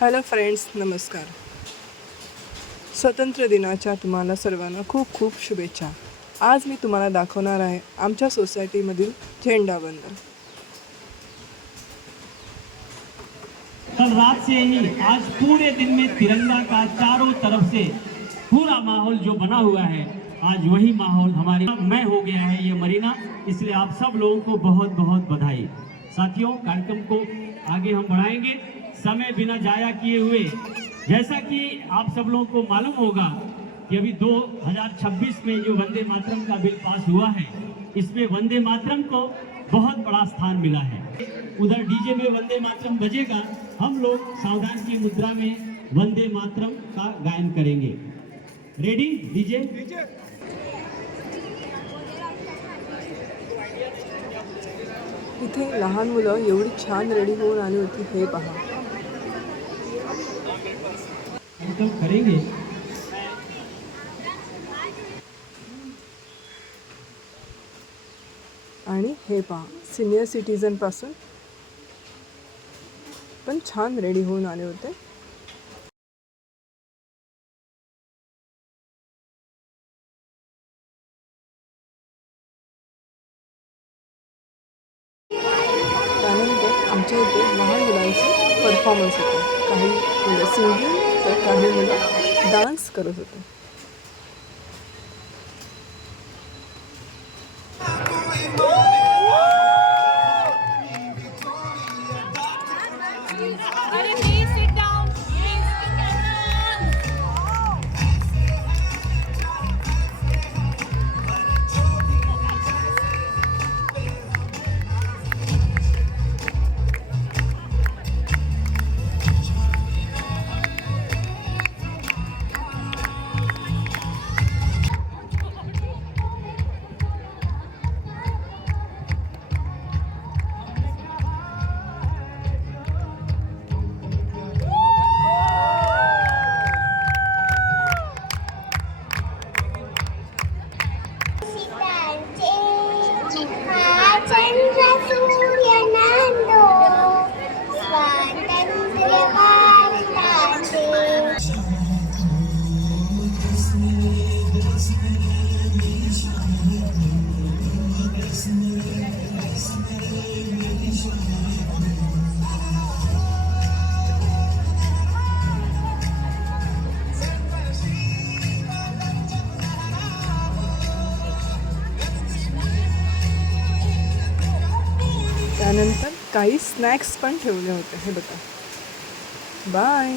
Hello friends, नमस्कार. स्वतंत्र दिनाच्या तुम्हाला सर्वांना खूप खूप शुभेच्छा. आज मी तुम्हाला दाखवणार आहे आमच्या सोसायटीमधील झेंडावंदन. कल रात से ही आज पूरे दिन में तिरंगा का चारों तरफ से पूरा माहौल जो बना हुआ है, आज वही माहौल हमारे में हो गया है ये मरीना. इसलिए आप सब लोगों को बहुत बहुत बधाई. साथियों, कार्यक्रम को आगे हम बढ़ाएंगे समय बिना जाया किए हुए. जैसा कि आप सब लोगों को मालूम होगा कि अभी 2026 में जो वंदे मातरम का बिल पास हुआ है, इसमें वंदे मातरम को बहुत बड़ा स्थान मिला है. उधर डीजे में वंदे मातरम बजेगा, हम लोग सावधान की मुद्रा में वंदे मातरम का गायन करेंगे. Ready DJ? इथे लहान मुलं एवढी छान रेडी होऊन आली होती, हे पहा. करेंगे. आणि हे पहा, सिनियर सिटीजन पासून पण छान रेडी होऊन आले होते. त्यानंतर आमच्या इथे लहान मुलांचे परफॉर्मन्स होते. काही मुलं सिंगिंग तर काही मुलं डान्स करत होते. Please sit down. Please sit down. त्यानंतर काही स्नॅक्स पण ठेवले होते, हे बघा. बाय.